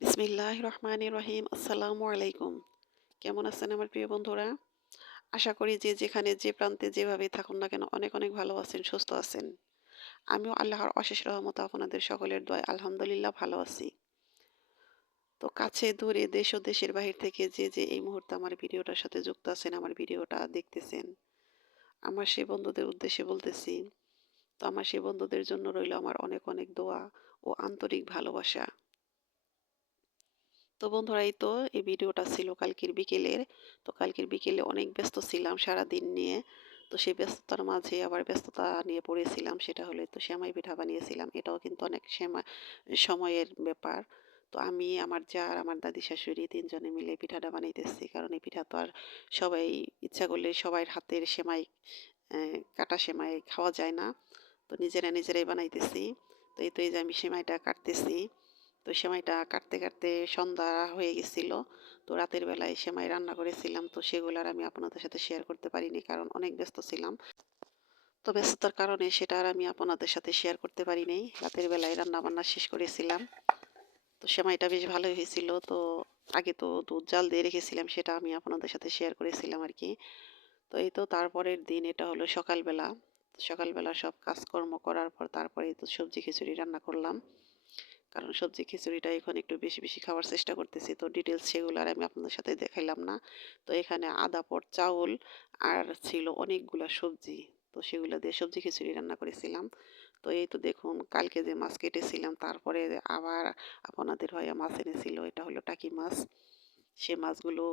বিসমিল্লাহির রহমানির রহিম। আসসালামু আলাইকুম। কেমন আছেন আমার প্রিয় বন্ধুরা? আশা করি যে যেখানে যে প্রান্তে যেভাবেই থাকুন না কেন অনেক অনেক ভালো আছেন, সুস্থ আছেন। আমিও আল্লাহর অশেষ রহমতে আপনাদের সকলের দয়ায় আলহামদুলিল্লাহ ভালো আছি। তো কাছে দূরে দেশ ও দেশের বাহির থেকে যে এই মুহূর্তে আমার ভিডিওটার সাথে যুক্ত আছেন, আমার ভিডিওটা দেখতেছেন, আমার সেই বন্ধুদের উদ্দেশ্যে বলতেছি, তো আমার সেই বন্ধুদের জন্য রইল আমার অনেক অনেক দোয়া ও আন্তরিক ভালোবাসা। তো বন্ধুরা এই তো এই ভিডিওটা ছিল কালকের বিকেলের। তো কালকের বিকেলে অনেক ব্যস্ত ছিলাম সারাদিন নিয়ে। তো সেই ব্যস্ততার মাঝে আবার ব্যস্ততা নিয়ে পড়েছিলাম, সেটা হলো তো সেমাই পিঠা বানিয়েছিলাম। এটাও কিন্তু অনেক সময়ের ব্যাপার। তো আমি, আমার জা আর আমার দাদি শাশুড়ি ৩ জনে মিলে পিঠাটা বানাইতেছি। কারণ এই পিঠা তো আর সবাই ইচ্ছা করলে সবার হাতের সেমাই কাটা সেমাই খাওয়া যায় না। তো নিজেরাই বানাইতেছি। তো এই তো এই যে আমি সেমাইটা কাটতেছি। তো সেমাইটা কাটতে কাটতে সন্ধ্যা হয়ে গেছিল। তো রাতের বেলায় সেমাই রান্না করেছিলাম। তো সেগুলো আর আমি আপনাদের সাথে শেয়ার করতে পারিনি, কারণ অনেক ব্যস্ত ছিলাম। তো ব্যস্ততার কারণে সেটা আর আমি আপনাদের সাথে শেয়ার করতে পারিনি। রাতের বেলায় রান্না বান্না শেষ করেছিলাম। তো সেমাইটা বেশ ভালোই হয়েছিল। তো আগে তো দুধ জাল দিয়ে রেখেছিলাম, সেটা আমি আপনাদের সাথে শেয়ার করেছিলাম আর কি। তো এই তো তারপরের দিন এটা হলো সকালবেলা। সকালবেলা সব কাজকর্ম করার পর তারপরে তো সবজি খিচুড়ি রান্না করলাম। কারণ সবজি খিচুড়িটা এখন একটু বেশি খাওয়ার চেষ্টা করতেছি। তো ডিটেইলস সেগুলো আর আমি আপনাদের সাথে দেখাইলাম না। তো এখানে আদা পট চাউল আর ছিল অনেকগুলা সবজি। তো সেগুলো দিয়ে সবজি খিচুড়ি রান্না করেছিলাম। তো এই তো দেখুন কালকে যে মাছ কেটেছিলাম তারপরে আবার আপনাদের ভাইয়া মাছ এনেছিল। এটা হলো টাকি মাছ। সে মাছগুলো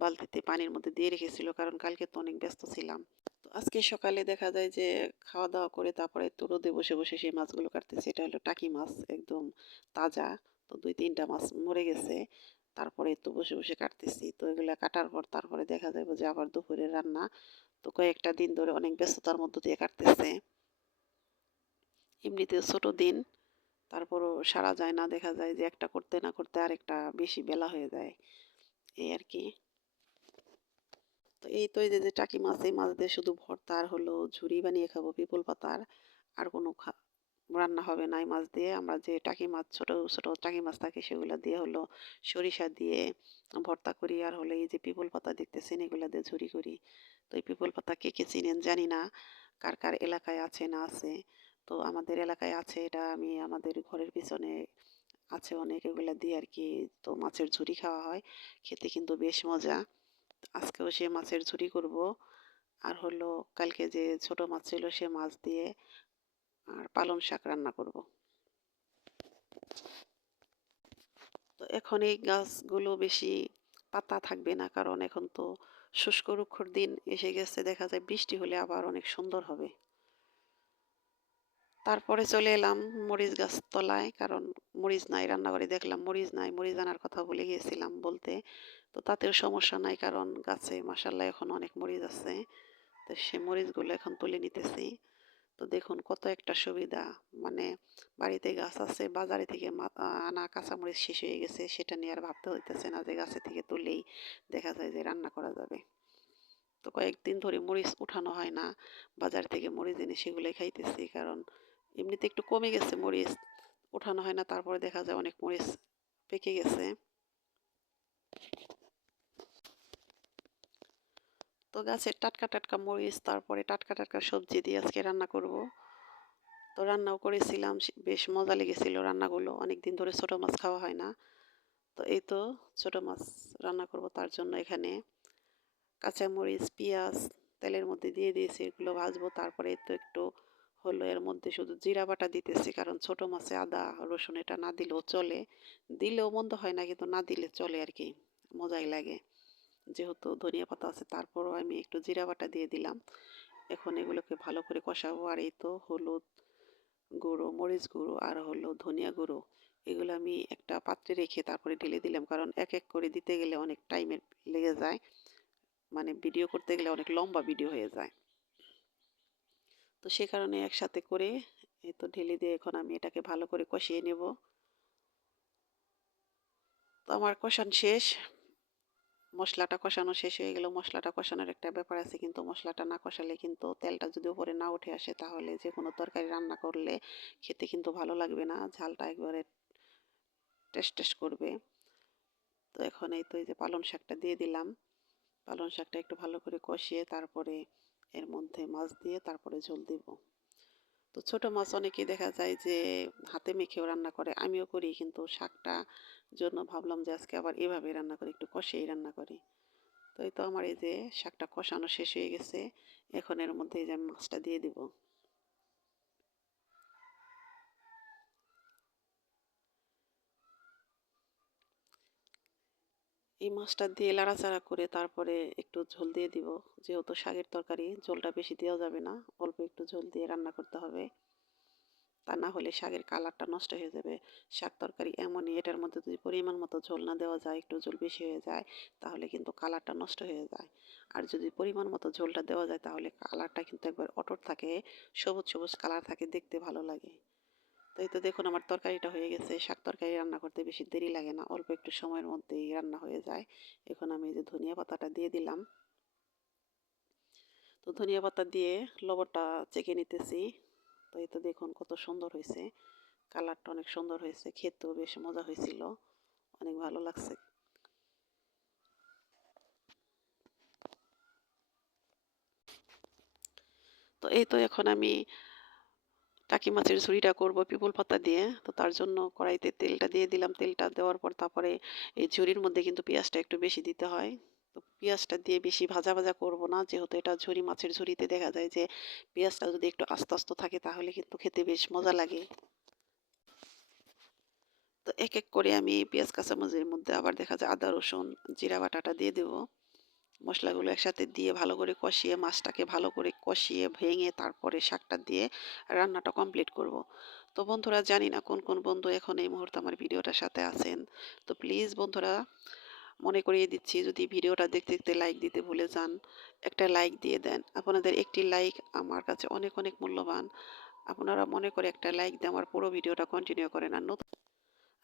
বালতিতে পানির মধ্যে দিয়ে রেখেছিল, কারণ কালকে তো অনেক ব্যস্ত ছিলাম। তো আজকে সকালে দেখা যায় যে খাওয়া-দাওয়া করে তারপরে তো রোদে বসে সেই মাছগুলো কাটতেছি। এটা হলো টাকি মাছ, একদম তাজা। তো ২-৩ টা মাছ মরে গেছে। তারপরে তো বসে কাটতেছি। তো এগুলা কাটার পর তারপরে দেখা যাবে যে আবার দুপুরের রান্না। তো কয়েকটা দিন ধরে অনেক ব্যস্ততার মধ্য দিয়ে কাটতেছে। এমনিতেও ছোট দিন, তারপরও সারা যায় না। দেখা যায় যে একটা করতে না করতে আরেকটা বেশি বেলা হয়ে যায়। এই আরকি। তো এই তো এই যে টাকি মাছ, এই মাছ দিয়ে শুধু ভর্তা আর হলো ঝুরি বানিয়ে খাবো পিপল পাতার। আর কোনো রান্না হবে না এই মাছ দিয়ে। আমরা যে টাকি মাছ, ছোট টাকি মাছ থাকে সেগুলো দিয়ে হলো সরিষা দিয়ে ভর্তা করি, আর হলো এই যে পিপল পাতা দেখতেছেন এগুলা দিয়ে ঝুরি করি। তো এই পিপল পাতা কে চিনেন জানি না, কার এলাকায় আছে না আছে। তো আমাদের এলাকায় আছে, এটা আমি আমাদের ঘরের পিছনে আছে অনেক, এগুলা দিয়ে আর কি তো মাছের ঝুরি খাওয়া হয়। খেতে কিন্তু বেশ মজা। আজকেও সে মাছের ঝুরি করব। আর হলো কালকে যে ছোট মাছ ছিল সে মাছ দিয়ে আর পালং শাক রান্না করব। তো এখন এই গাছগুলো বেশি পাতা থাকবে না, কারণ এখন তো শুষ্ক রুক্ষর দিন এসে গেছে। দেখা যায় বৃষ্টি হলে আবার অনেক সুন্দর হবে। তারপরে চলে এলাম মরিচ গাছ তলায়, কারণ মরিচ নাই রান্নাঘরে, দেখলাম মরিচ নাই, মরিচ আনার কথা ভুলে গিয়েছিলাম বলতে। তো তাতেও সমস্যা নাই, কারণ গাছে মাসাল্লাহ এখন অনেক মরিচ আছে। তো সে মরিচগুলো এখন তুলে নিতেছি। তো দেখুন কত একটা সুবিধা, মানে বাড়িতে গাছ আছে, বাজারে থেকে আনা কাঁচামরিচ শেষ হয়ে গেছে, সেটা নিয়ে আর ভাবতে হইতেছে না যে গাছে থেকে তুলেই দেখা যায় যে রান্না করা যাবে। তো কয়েকদিন ধরে মরিচ উঠানো হয় না, বাজার থেকে মরিচ এনে সেগুলোই খাইতেছি। কারণ এমনিতে একটু কমে গেছে মরিচ, উঠানো হয় না, তারপরে দেখা যায় অনেক মরিচ পেকে গেছে। তো গাছের টাটকা মরিচ তারপরে টাটকা সবজি দিয়ে আজকে রান্না করব। তো রান্নাও করেছিলাম, বেশ মজা লেগেছিল রান্নাগুলো। অনেক দিন ধরে ছোট মাছ খাওয়া হয় না। তো এই তো ছোট মাছ রান্না করব, তার জন্য এখানে কাঁচামরিচ, পেঁয়াজ তেলের মধ্যে দিয়ে দিয়েছি, এগুলো ভাজবো। তারপরে তো একটু হলো এর মধ্যে শুধু জিরা বাটা দিতেছি, কারণ ছোট মাছে আদা রসুন এটা না দিলেও চলে, দিলেও মন্দ হয় না, কিন্তু না দিলে চলে আর কি, মজাই লাগে। যেহেতু ধনিয়া পাতা আছে তারপরও আমি একটু জিরা বাটা দিয়ে দিলাম। এখন এগুলোকে ভালো করে কষাবো। আর এই তো হলুদ গুঁড়ো, মরিচ গুঁড়ো আর হলো ধনিয়া গুঁড়ো, এগুলো আমি একটা পাত্রে রেখে তারপরে ঢেলে দিলাম, কারণ এক করে দিতে গেলে অনেক টাইমের লেগে যায়, মানে ভিডিও করতে গেলে অনেক লম্বা ভিডিও হয়ে যায়। তো সে কারণে একসাথে করে এই তো ঢেলে দিয়ে এখন আমি এটাকে ভালো করে কষিয়ে নেব। তো আমার কষান শেষ, মশলাটা কষানো শেষ হয়ে গেল। মশলাটা কষানোর একটা ব্যাপার আছে, কিন্তু মশলাটা না কষালে কিন্তু তেলটা যদি উপরে না উঠে আসে তাহলে যে কোনো তরকারি রান্না করলে খেতে কিন্তু ভালো লাগবে না, ঝালটা একবারে টেস্ট টেস্ট করবে। তো এখন এই তো এই যে পালং শাকটা দিয়ে দিলাম। পালং শাকটা একটু ভালো করে কষিয়ে তারপরে এর মধ্যে মাছ দিয়ে তারপরে ঝোল দিব। তো ছোট মাছ অনেকেই দেখা যায় যে হাতে মেখেও রান্না করে, আমিও করি, কিন্তু শাকটা জন্য ভাবলাম যে আজকে আবার এভাবে রান্না করি, একটু কষিয়েই রান্না করি। তো এই তো আমার এই যে শাকটা কষানো শেষ হয়ে গেছে। এখন এর মধ্যে এই যে আমি মাছটা দিয়ে দিব। এই মাছটা দিয়ে লাড়াচাড়া করে তারপরে একটু ঝোল দিয়ে দিব। যেহেতু শাকের তরকারি, ঝোলটা বেশি দেওয়া যাবে না, অল্প একটু ঝোল দিয়ে রান্না করতে হবে। তা না হলে শাকের কালারটা নষ্ট হয়ে যাবে। শাক তরকারি এমনই, এটার মধ্যে যদি পরিমাণ মতো ঝোল না দেওয়া যায়, একটু ঝোল বেশি হয়ে যায়, তাহলে কিন্তু কালারটা নষ্ট হয়ে যায়। আর যদি পরিমাণ মতো ঝোলটা দেওয়া যায় তাহলে কালারটা কিন্তু একবার অটুট থাকে, সবুজ সবুজ কালার থাকে, দেখতে ভালো লাগে। তো এই তো দেখুন আমার তরকারিটা হয়ে গেছে। শাক তরকারি রান্না করতে বেশি দেরি লাগে না, অল্প একটু সময়ের মধ্যেই রান্না হয়ে যায়। এখন আমি এই যে ধনিয়া পাতাটা দিয়ে দিলাম। তো ধনিয়া পাতা দিয়ে লবণটা চেখে নিতেছি। তো এই তো দেখুন কত সুন্দর হয়েছে, কালারটা অনেক সুন্দর হয়েছে, খেতেও বেশ মজা হয়েছিল, অনেক ভালো লাগছে। তো এই তো এখন আমি টাকি মাছের ঝুড়িটা করব পিপল পাতা দিয়ে। তো তার জন্য কড়াইতে তেলটা দিয়ে দিলাম। তেলটা দেওয়ার পর তারপরে এই ঝুড়ির মধ্যে কিন্তু পেঁয়াজটা একটু বেশি দিতে হয়। তো পেঁয়াজটা দিয়ে বেশি ভাজা ভাজা করব না, যেহেতু এটা ঝুরি, মাছের ঝুড়িতে দেখা যায় যে পেঁয়াজটা যদি একটু আস্তে আস্তে থাকে তাহলে কিন্তু খেতে বেশ মজা লাগে। তো এক এক করে আমি পেঁয়াজ কাঁচামরিচের মধ্যে আবার দেখা যায় আদা রসুন জিরা বাটাটা দিয়ে দেবো। মশলাগুলো একসাথে দিয়ে ভালো করে কষিয়ে, মাছটাকে ভালো করে কষিয়ে ভেঙে তারপরে শাকটা দিয়ে রান্নাটা কমপ্লিট করব। তো বন্ধুরা, জানি না কোন কোন বন্ধু এখন এই মুহূর্তে আমার ভিডিওটার সাথে আছেন। তো প্লিজ বন্ধুরা, মনে করিয়ে দিচ্ছি, যদি ভিডিওটা দেখতে দেখতে লাইক দিতে ভুলে যান, একটা লাইক দিয়ে দেন। আপনাদের একটি লাইক আমার কাছে অনেক অনেক মূল্যবান। আপনারা মনে করে একটা লাইক দিয়ে আমার পুরো ভিডিওটা কন্টিনিউ করেন।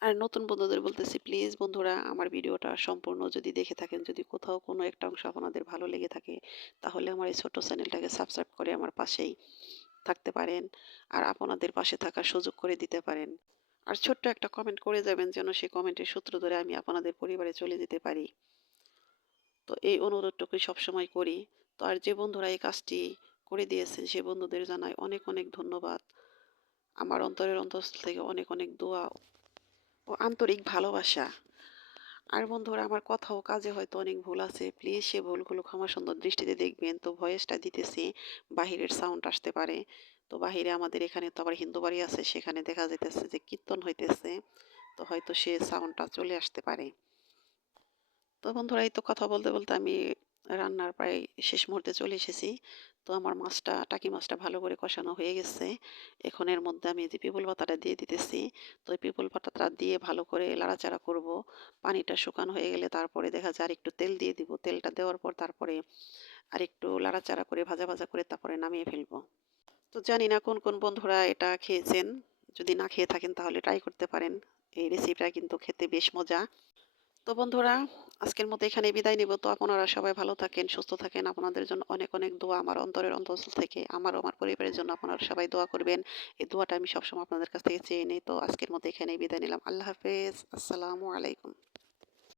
আর নতুন বন্ধুদের বলতেছি, প্লিজ বন্ধুরা, আমার ভিডিওটা সম্পূর্ণ যদি দেখে থাকেন, যদি কোথাও কোনো একটা অংশ আপনাদের ভালো লেগে থাকে, তাহলে আমার এই ছোট্ট চ্যানেলটাকে সাবস্ক্রাইব করে আমার পাশেই থাকতে পারেন। আর আপনাদের পাশে থাকার সুযোগ করে দিতে পারেন। আর ছোট্ট একটা কমেন্ট করে যাবেন, যেন সেই কমেন্টের সূত্র ধরে আমি আপনাদের পরিবারে চলে যেতে পারি। তো এই অনুরোধটুকুই সবসময় করি। তো আর যে বন্ধুরা এই কাজটি করে দিয়েছেন, সে বন্ধুদের জানাই অনেক অনেক ধন্যবাদ। আমার অন্তরের অন্তঃস্থল থেকে অনেক অনেক দোয়া ও আন্তরিক ভালোবাসা। আর বন্ধুরা, আমার কথা ও কাজে হয়তো অনেক ভুল আছে, প্লিজ সে ভুলগুলো ক্ষমা সুন্দর দৃষ্টিতে দেখবেন। তো ভয়েসটা দিতেছি, বাহিরের সাউন্ড আসতে পারে। তো বাহিরে আমাদের এখানে তো আবার হিন্দু বাড়ি আছে, সেখানে দেখা যাইতেছে যে কীর্তন হইতেছে, তো হয়তো সে সাউন্ডটা চলে আসতে পারে। তো বন্ধুরা, এই তো কথা বলতে বলতে আমি রান্নার প্রায় শেষ মুহূর্তে চলে এসেছি। তো আমার মাছটা, টাকি মাছটা ভালো করে কষানো হয়ে গেছে। এখন এর মধ্যে আমি যে পিপল পাতাটা দিয়ে দিতেছি। তো এই পিপল পাতাটা দিয়ে ভালো করে লাড়াচাড়া করব। পানিটা শুকানো হয়ে গেলে তারপরে দেখা যায় আর একটু তেল দিয়ে দিব। তেলটা দেওয়ার পর তারপরে আর একটু লাড়াচাড়া করে ভাজা ভাজা করে তারপরে নামিয়ে ফেলবো। তো জানি না কোন কোন বন্ধুরা এটা খেয়েছেন, যদি না খেয়ে থাকেন তাহলে ট্রাই করতে পারেন। এই রেসিপিটা কিন্তু খেতে বেশ মজা। তো বন্ধুরা, আজকের মতো এখানে বিদায় নিব। তো আপনারা সবাই ভালো থাকেন, সুস্থ থাকেন। আপনাদের জন্য অনেক অনেক দোয়া আমার অন্তরের অন্তঃস্থল থেকে। আমারও আমার পরিবারের জন্য আপনারা সবাই দোয়া করবেন। এই দোয়াটা আমি সবসময় আপনাদের কাছ থেকে চেয়ে নিই। তো আজকের মতো এখানেই বিদায় নিলাম। আল্লাহ হাফেজ। আসসালামু আলাইকুম।